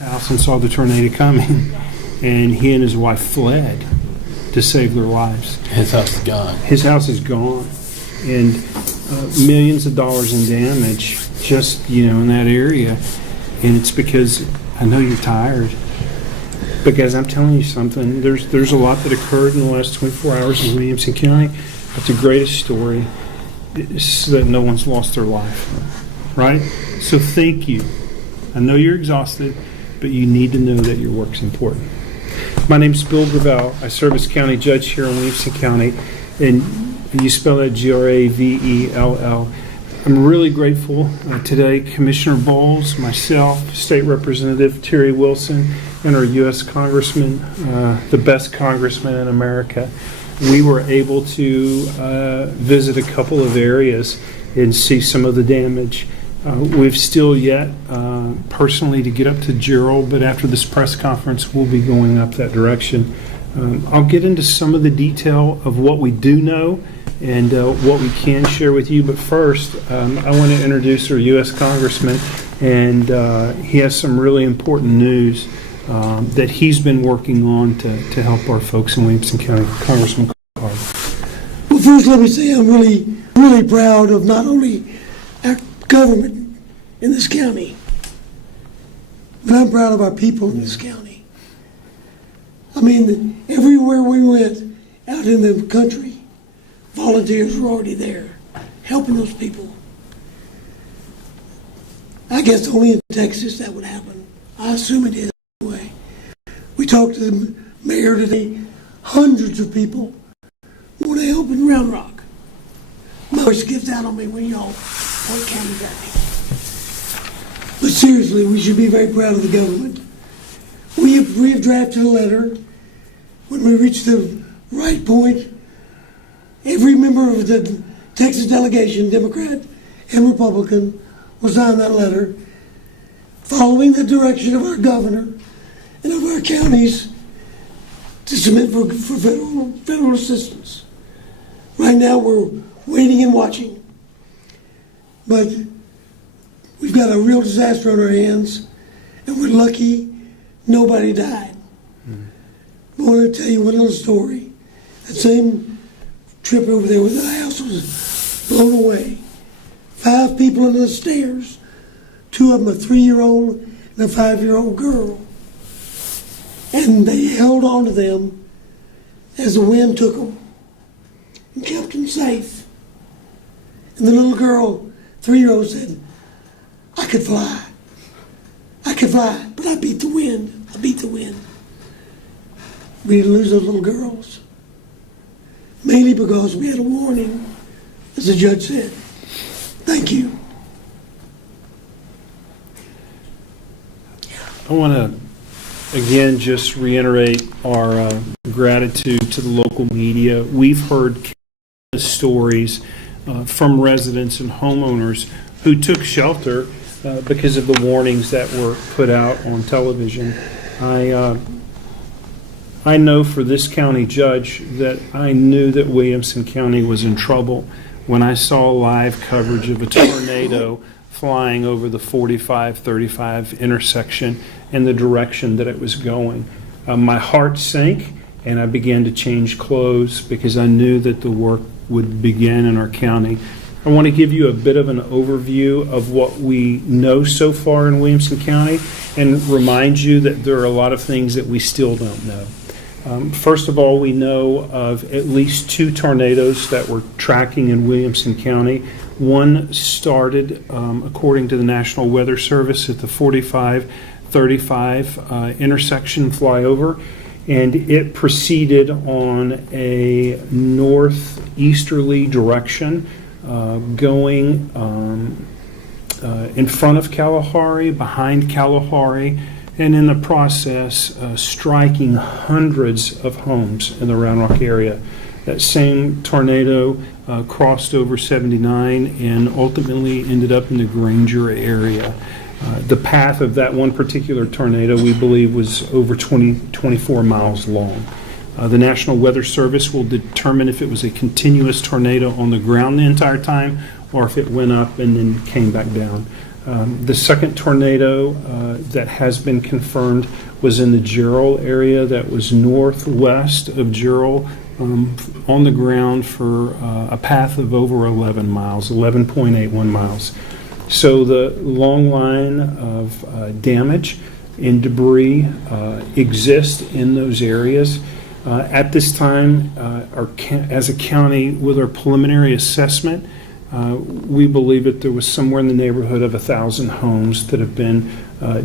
House and saw the tornado coming, and he and his wife fled to save their lives. His house is gone. His house is gone, and millions of dollars in damage just in that area. And it's because I know you're tired, but guys, I'm telling you something. There's a lot that occurred in the last 24 hours in Williamson County. But the greatest story is that no one's lost their life, right? So thank you. I know you're exhausted, but you need to know that your work's important. My name's Bill Gravell. I serve as county judge here in Williamson County, and you spell that Gravell. I'm really grateful today. Commissioner Bowles, myself, State Representative Terry Wilson, and our U.S. Congressman, the best congressman in America, we were able to visit a couple of areas and see some of the damage. We've still yet personally to get up to Gerald, but after this press conference, we'll be going up that direction. I'll get into some of the detail of what we do know and what we can share with you. But first, I want to introduce our U.S. Congressman, and he has some really important news that he's been working on to help our folks in Williamson County. Congressman Carter. Well, first let me say I'm really proud of not only our government in this county, but I'm proud of our people in this county. I mean, everywhere we went out in the country, volunteers were already there helping those people. I guess only in Texas that would happen. I assume it is anyway. We talked to the mayor today. Hundreds of people want to help in Round Rock. My voice gets out on me when y'all point cameras at me. But seriously, we should be very proud of the government. We have drafted a letter. When we reach the right point, every member of the Texas delegation, Democrat and Republican, will sign that letter following the direction of our governor and of our counties to submit for federal assistance. Right now we're waiting and watching, but we've got a real disaster on our hands, and we're lucky nobody died. I want to tell you one little story. That same trip over there where the house was blown away. 5 people under the stairs, 2 of them a 3-year-old and a 5-year-old girl. And they held on to them as the wind took them and kept them safe. And the little girl, 3-year-old, said, I could fly, but I beat the wind. We didn't lose those little girls, mainly because we had a warning, as the judge said. Thank you. I want to again just reiterate our gratitude to the local media. We've heard countless stories from residents and homeowners who took shelter because of the warnings that were put out on television. I know for this county judge that I knew that Williamson County was in trouble when I saw live coverage of a tornado flying over the 45-35 intersection and the direction that it was going. My heart sank, and I began to change clothes because I knew that the work would begin in our county. I want to give you a bit of an overview of what we know so far in Williamson County and remind you that there are a lot of things that we still don't know. First of all, we know of at least 2 tornadoes that were tracking in Williamson County. One started, according to the National Weather Service, at the 45-35 intersection flyover, and it proceeded on a northeasterly direction, going in front of Kalahari, behind Kalahari, and in the process striking hundreds of homes in the Round Rock area. That same tornado crossed over 79 and ultimately ended up in the Granger area. The path of that one particular tornado, we believe, was over 24 miles long. The National Weather Service will determine if it was a continuous tornado on the ground the entire time or if it went up and then came back down. The second tornado that has been confirmed was in the Gerald area that was northwest of Gerald, on the ground for a path of over 11 miles, 11.81 miles. So the long line of damage and debris exists in those areas. At this time, as a county, with our preliminary assessment, we believe that there was somewhere in the neighborhood of 1,000 homes that have been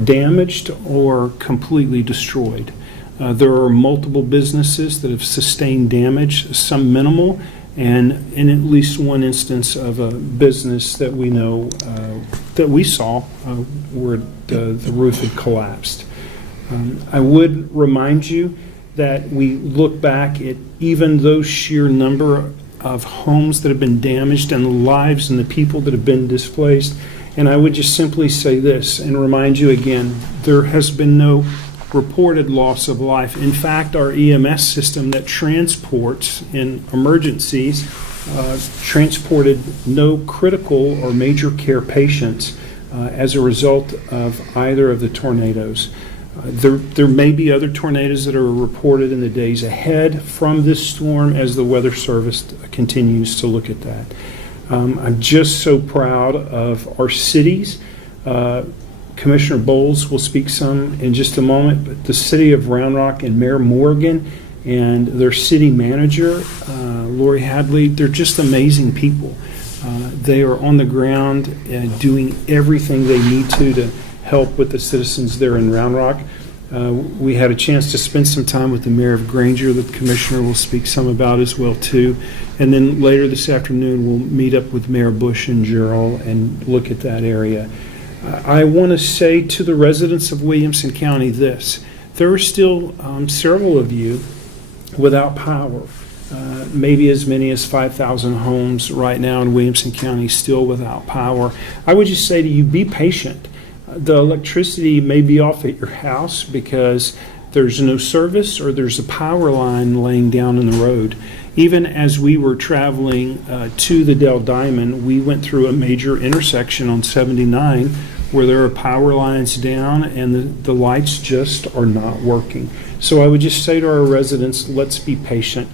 damaged or completely destroyed. There are multiple businesses that have sustained damage, some minimal, and in at least one instance of a business that we know, that we saw, where the roof had collapsed. I would remind you that we look back at even those sheer number of homes that have been damaged and the lives and the people that have been displaced. And I would just simply say this and remind you again, there has been no reported loss of life. In fact, our EMS system that transports in emergencies transported no critical or major care patients as a result of either of the tornadoes. There may be other tornadoes that are reported in the days ahead from this storm as the Weather Service continues to look at that. I'm just so proud of our cities. Commissioner Bowles will speak some in just a moment, but the city of Round Rock and Mayor Morgan and their city manager, Lori Hadley, they're just amazing people. They are on the ground and doing everything they need to help with the citizens there in Round Rock. We had a chance to spend some time with the mayor of Granger, the commissioner will speak some about as well too. And then later this afternoon, we'll meet up with Mayor Bush and Gerald and look at that area. I want to say to the residents of Williamson County this: there are still several of you without power. Maybe as many as 5,000 homes right now in Williamson County still without power. I would just say to you, be patient. The electricity may be off at your house because there's no service or there's a power line laying down in the road. Even as we were traveling to the Dell Diamond, we went through a major intersection on 79 where there are power lines down and the lights just are not working. So I would just say to our residents, let's be patient.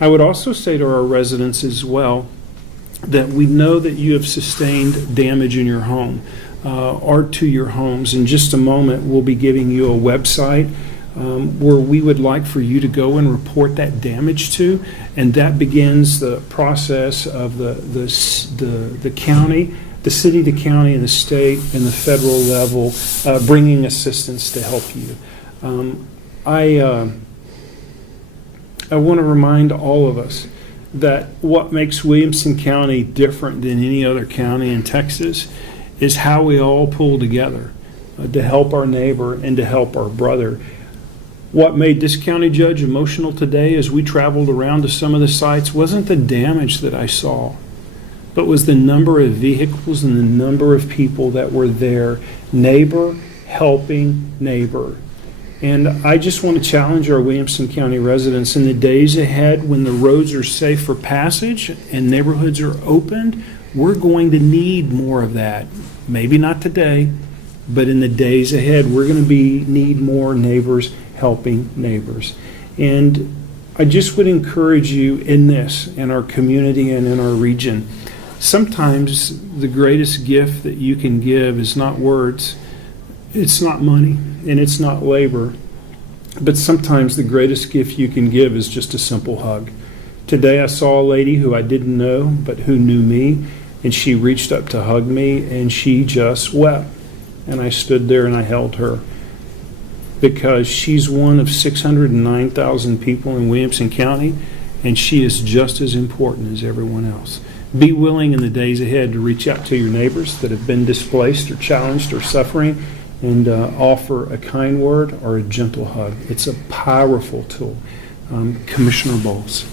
I would also say to our residents as well that we know that you have sustained damage in your home or to your homes. In just a moment, we'll be giving you a website where we would like for you to go and report that damage to, and that begins the process of the county, the city, the county, and the state, and the federal level bringing assistance to help you. I want to remind all of us that what makes Williamson County different than any other county in Texas is how we all pull together to help our neighbor and to help our brother. What made this county judge emotional today as we traveled around to some of the sites wasn't the damage that I saw, but was the number of vehicles and the number of people that were there, neighbor helping neighbor. And I just want to challenge our Williamson County residents in the days ahead when the roads are safe for passage and neighborhoods are opened, we're going to need more of that. Maybe not today, but in the days ahead, we're going to need more neighbors helping neighbors. And I just would encourage you in this, in our community and in our region, sometimes the greatest gift that you can give is not words, it's not money, and it's not labor, but sometimes the greatest gift you can give is just a simple hug. Today I saw a lady who I didn't know, but who knew me, and she reached up to hug me, and she just wept. And I stood there and I held her, because she's one of 609,000 people in Williamson County, and she is just as important as everyone else. Be willing in the days ahead to reach out to your neighbors that have been displaced or challenged or suffering, and offer a kind word or a gentle hug. It's a powerful tool. Commissioner Bowles.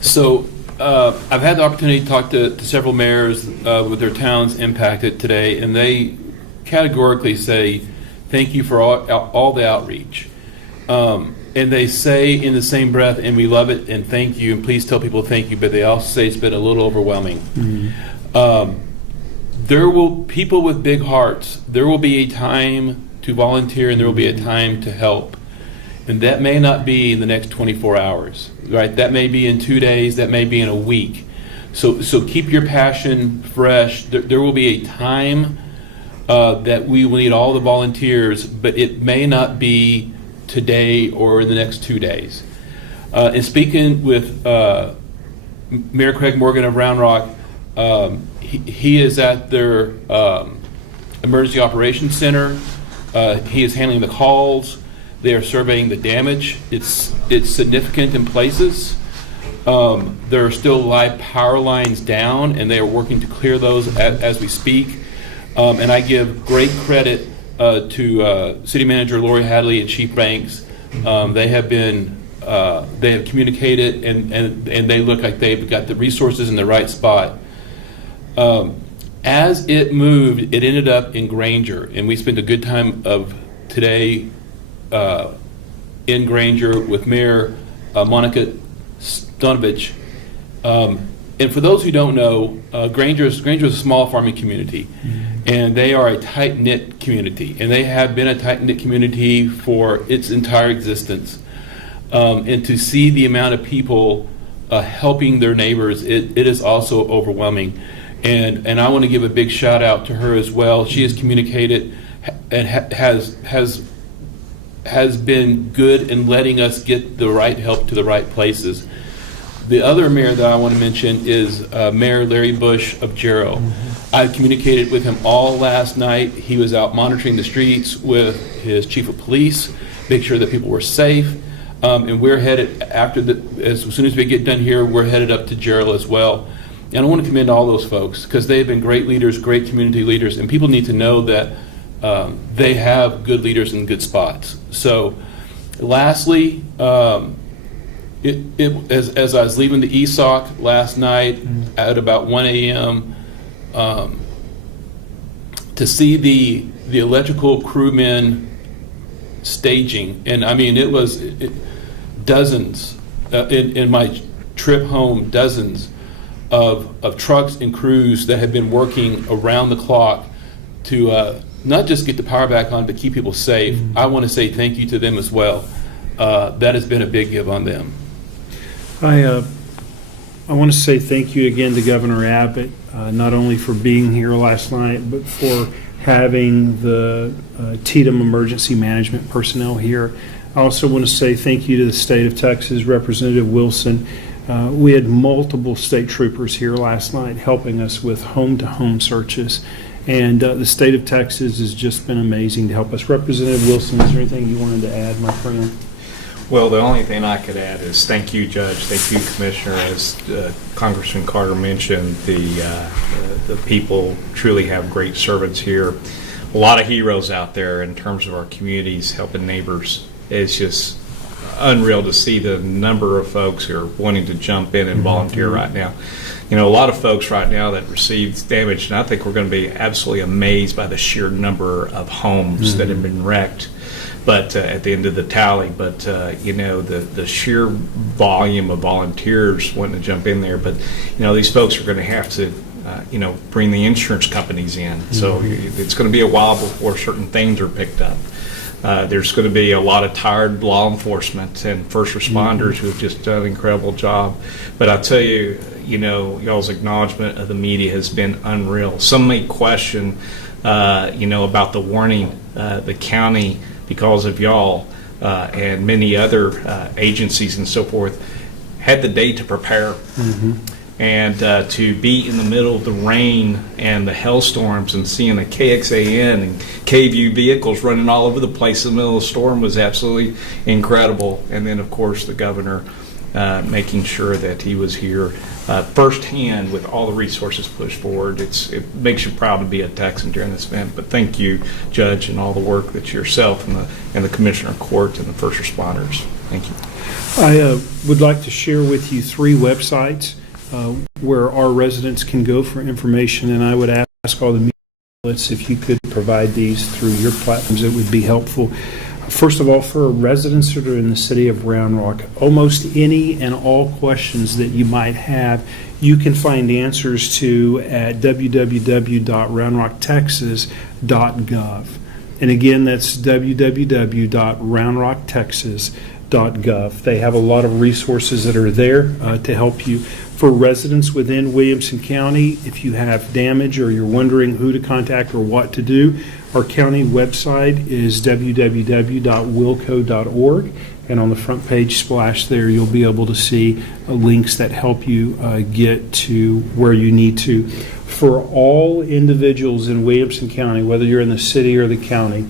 So I've had the opportunity to talk to several mayors with their towns impacted today, and they categorically say thank you for all the outreach. And they say in the same breath, and we love it, and thank you, and please tell people thank you, but they also say it's been a little overwhelming. Mm-hmm. people with big hearts, there will be a time to volunteer and there will be a time to help. And that may not be in the next 24 hours, right? That may be in 2 days, that may be in a week. So keep your passion fresh. There will be a time that we will need all the volunteers, but it may not be today or in the next 2 days. And speaking with Mayor Craig Morgan of Round Rock, he is at their emergency operations center. He is handling the calls. They are surveying the damage. It's significant in places. There are still live power lines down, and they are working to clear those as we speak. And I give great credit to City Manager Lori Hadley and Chief Banks. They have communicated, and they look like they've got the resources in the right spot. As it moved, it ended up in Granger, and we spent a good time of today in Granger with Mayor Monica Stonovich. And for those who don't know, Granger is a small farming community, and they are a tight-knit community, and they have been a tight-knit community for its entire existence. And to see the amount of people helping their neighbors, it is also overwhelming. And I want to give a big shout out to her as well. She has communicated and has been good in letting us get the right help to the right places. The other mayor that I want to mention is Mayor Larry Bush of Jarrow. I communicated with him all last night. He was out monitoring the streets with his chief of police, make sure that people were safe. And we're headed as soon as we get done here, we're headed up to Jarrow as well. And I want to commend all those folks because they've been great leaders, great community leaders, and people need to know that they have good leaders in good spots. So, lastly, as I was leaving the ESOC last night at about 1 a.m., to see the electrical crewmen staging, and I mean it was dozens in my trip home, dozens of trucks and crews that have been working around the clock to not just get the power back on, but keep people safe. I want to say thank you to them as well. That has been a big give on them. I want to say thank you again to Governor Abbott, not only for being here last night, but for having the TDM emergency management personnel here. I also want to say thank you to the state of Texas, Representative Wilson. We had multiple state troopers here last night helping us with home-to-home searches. And the state of Texas has just been amazing to help us. Representative Wilson, is there anything you wanted to add, my friend? Well, the only thing I could add is thank you, Judge. Thank you, Commissioner. As Congressman Carter mentioned, the people truly have great servants here. A lot of heroes out there in terms of our communities helping neighbors. It's just unreal to see the number of folks who are wanting to jump in and volunteer right now. You know, a lot of folks right now that received damage, and I think we're going to be absolutely amazed by the sheer number of homes that have been wrecked. But at the end of the tally, but you know, the sheer volume of volunteers wanting to jump in there. But you know, these folks are going to have to, you know, bring the insurance companies in. So it's going to be a while before certain things are picked up. There's going to be a lot of tired law enforcement and first responders who have just done an incredible job. But I tell you, you know, y'all's acknowledgement of the media has been unreal. Some may question, you know, about the warning, the county, because of y'all and many other agencies and so forth, had the day to prepare. And to be in the middle of the rain and the hailstorms and seeing the KXAN and KVUE vehicles running all over the place in the middle of the storm was absolutely incredible. And then, of course, the governor making sure that he was here firsthand with all the resources pushed forward. It makes you proud to be a Texan during this event. But thank you, Judge, and all the work that yourself and the Commissioner of Court and the first responders. Thank you. I would like to share with you 3 websites where our residents can go for information, and I would ask all the media outlets if you could provide these through your platforms. It would be helpful. First of all, for residents that are in the city of Round Rock, almost any and all questions that you might have, you can find answers to at www.roundrocktexas.gov. And again, that's www.roundrocktexas.gov. They have a lot of resources that are there to help you. For residents within Williamson County, if you have damage or you're wondering who to contact or what to do, our county website is www.wilco.org. And on the front page splash there, you'll be able to see links that help you get to where you need to. For all individuals in Williamson County, whether you're in the city or the county,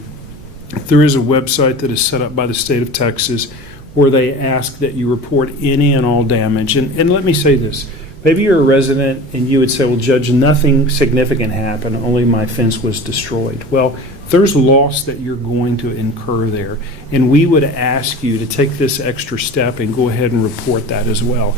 there is a website that is set up by the state of Texas where they ask that you report any and all damage. And let me say this. Maybe you're a resident and you would say, well, Judge, nothing significant happened, only my fence was destroyed. Well, there's loss that you're going to incur there. And we would ask you to take this extra step and go ahead and report that as well.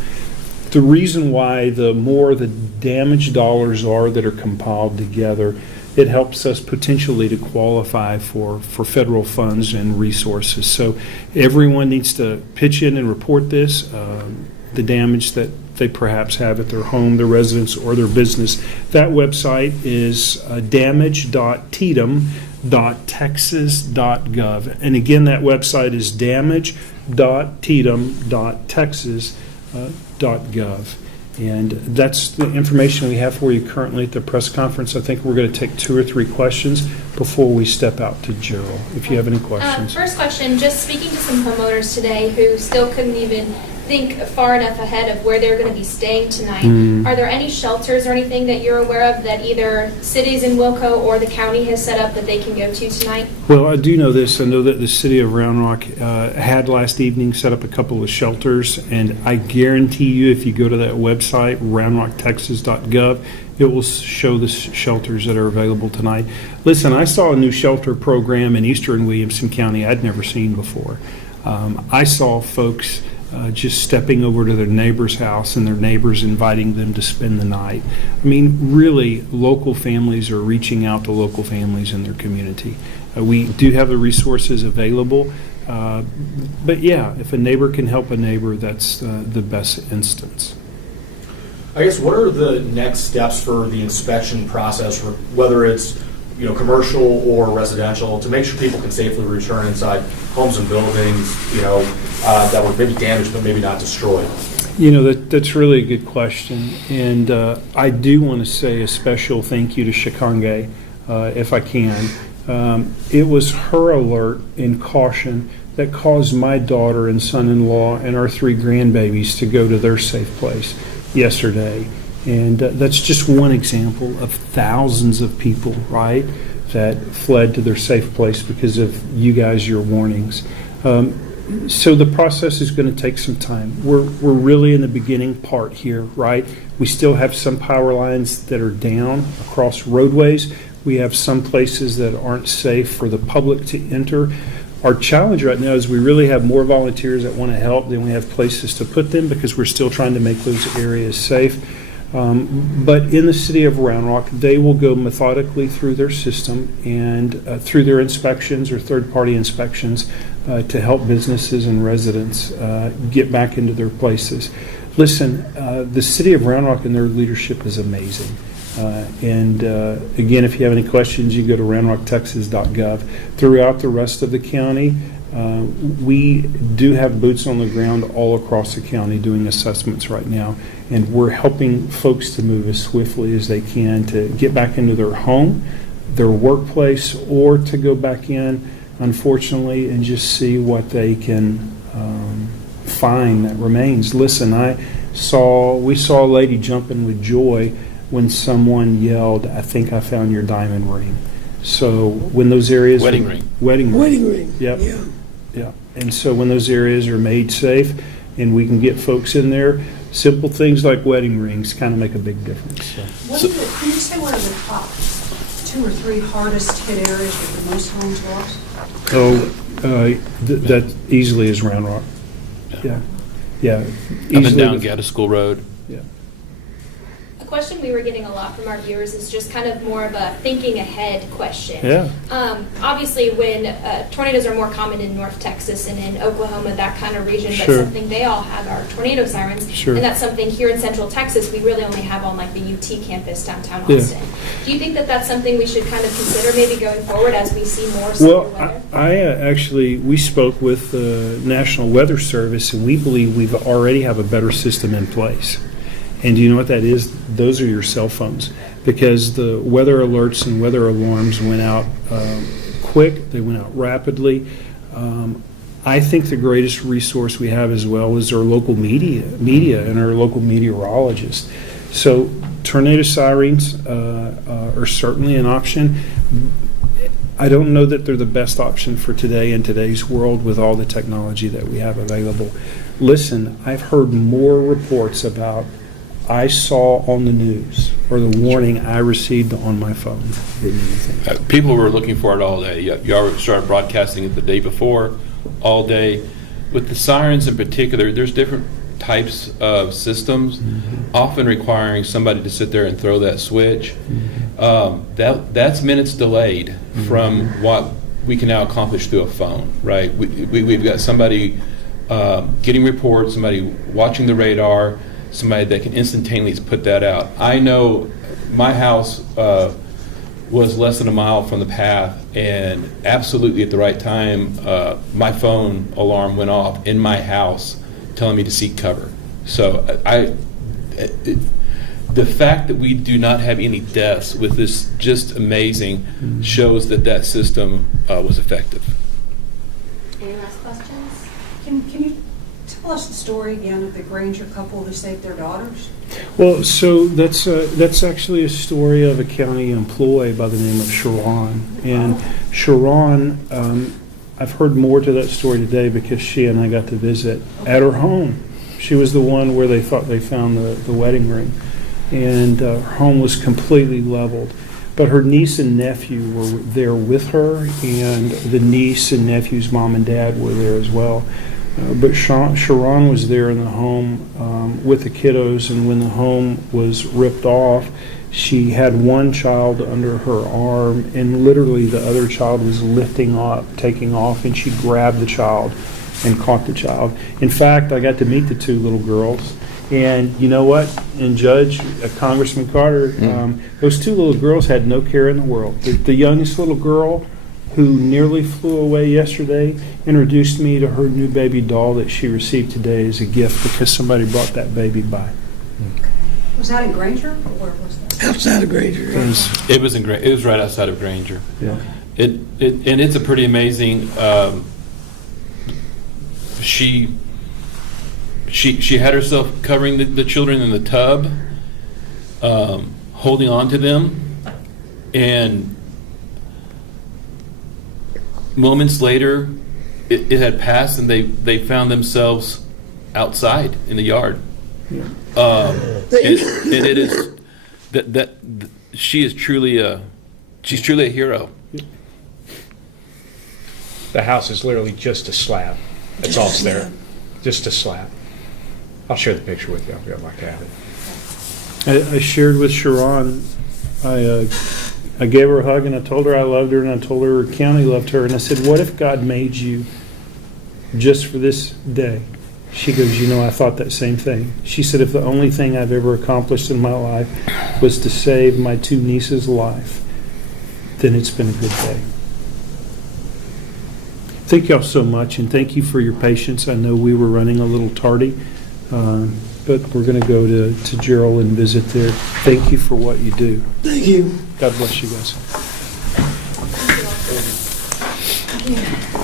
The reason why, the more the damage dollars are that are compiled together, it helps us potentially to qualify for federal funds and resources. So everyone needs to pitch in and report this, the damage that they perhaps have at their home, their residence, or their business. That website is damage.tedum.texas.gov. And again, that website is damage.tedum.texas.gov. And that's the information we have for you currently at the press conference. I think we're going to take 2 or 3 questions before we step out to Gerald, if you have any questions. First question, just speaking to some homeowners today who still couldn't even think far enough ahead of where they're going to be staying tonight. Are there any shelters or anything that you're aware of that either cities in Wilco or the county has set up that they can go to tonight? Well, I do know this. I know that the city of Round Rock had last evening set up a couple of shelters, and I guarantee you if you go to that website, roundrocktexas.gov, it will show the shelters that are available tonight. Listen, I saw a new shelter program in eastern Williamson County I'd never seen before. I saw folks just stepping over to their neighbor's house and their neighbors inviting them to spend the night. I mean, really, local families are reaching out to local families in their community. We do have the resources available, but yeah, if a neighbor can help a neighbor, that's the best instance. I guess what are the next steps for the inspection process, whether it's commercial or residential, to make sure people can safely return inside homes and buildings, that were maybe damaged but maybe not destroyed? That's really a good question. And I do want to say a special thank you to Shikange, if I can. It was her alert and caution that caused my daughter and son-in-law and our 3 grandbabies to go to their safe place yesterday. And that's just one example of thousands of people, right, that fled to their safe place because of you guys, your warnings. So the process is going to take some time. We're really in the beginning part here, right? We still have some power lines that are down across roadways. We have some places that aren't safe for the public to enter. Our challenge right now is we really have more volunteers that want to help than we have places to put them because we're still trying to make those areas safe. But in the city of Round Rock, they will go methodically through their system and through their inspections or third-party inspections to help businesses and residents get back into their places. Listen, the city of Round Rock and their leadership is amazing. And again, if you have any questions, you can go to roundrocktexas.gov. Throughout the rest of the county, we do have boots on the ground all across the county doing assessments right now, and we're helping folks to move as swiftly as they can to get back into their home, their workplace, or to go back in, unfortunately, and just see what they can find that remains. Listen, we saw a lady jumping with joy when someone yelled, "I think I found your diamond ring." So when those areas... Wedding ring. Wedding ring. Yep. Yeah. Yeah. And so when those areas are made safe and we can get folks in there, simple things like wedding rings kind of make a big difference. So. Can you say what are the top 2 or 3 hardest hit areas with the most homes lost? That easily is Round Rock. Yeah. Yeah. Up and down Gaddis School Road. Yeah. A question we were getting a lot from our viewers is just kind of more of a thinking ahead question. Yeah. Obviously, when tornadoes are more common in North Texas and in Oklahoma, that kind of region, Sure. but something they all have are tornado sirens. Sure. And that's something here in Central Texas we really only have on like the UT campus downtown Yeah. Austin. Do you think that that's something we should kind of consider maybe going forward as we see more severe Well, weather? I actually, we spoke with the National Weather Service, and we believe we already have a better system in place. And do you know what that is? Those are your cell phones, because the weather alerts and weather alarms went out quick, they went out rapidly. I think the greatest resource we have as well is our local media and our local meteorologists. So tornado sirens are certainly an option. I don't know that they're the best option for today in today's world with all the technology that we have available. Listen, I've heard more reports about I saw on the news or the warning I received on my phone than anything. People were looking for it all day. Y'all started broadcasting it the day before, all day. With the sirens in particular, there's different types of systems, often requiring somebody to sit there and throw that switch. That's minutes delayed from what we can now accomplish through a phone, right? We've got somebody getting reports, somebody watching the radar, somebody that can instantaneously put that out. I know my house was less than a mile from the path, and absolutely at the right time, my phone alarm went off in my house telling me to seek cover. So the fact that we do not have any deaths with this just amazing shows that system was effective. Any last questions? Can you tell us the story again of the Granger couple who saved their daughters? Well, so that's actually a story of a county employee by the name of Sharon. And Sharon, I've heard more to that story today because she and I got to visit at her home. She was the one where they thought they found the wedding ring. And her home was completely leveled. But her niece and nephew were there with her, and the niece and nephew's mom and dad were there as well. But Sharon was there in the home with the kiddos, and when the home was ripped off, she had one child under her arm, and literally the other child was lifting up, taking off, and she grabbed the child and caught the child. In fact, I got to meet the two little girls, and you know what? And Judge, Congressman Carter, those two little girls had no care in the world. The youngest little girl, who nearly flew away yesterday, introduced me to her new baby doll that she received today as a gift because somebody brought that baby by. Was that in Granger, or where was that? Outside of Granger. It was right outside of Granger. Yeah. And it's a pretty amazing. She had herself covering the children in the tub, holding on to them, and moments later, it had passed, and they found themselves outside in the yard. Yeah. And it is that she is truly a hero. The house is literally just a slab. That's all that's there. Just a slab. I'll share the picture with you. I'd like to have it. I shared with Sharon, I gave her a hug and I told her I loved her, and I told her her county loved her, and I said, what if God made you just for this day? She goes, I thought that same thing. She said, if the only thing I've ever accomplished in my life was to save my two nieces' life, then it's been a good day. Thank y'all so much, and thank you for your patience. I know we were running a little tardy, but we're going to go to Gerald and visit there. Thank you for what you do. Thank you. God bless you guys. Thank you.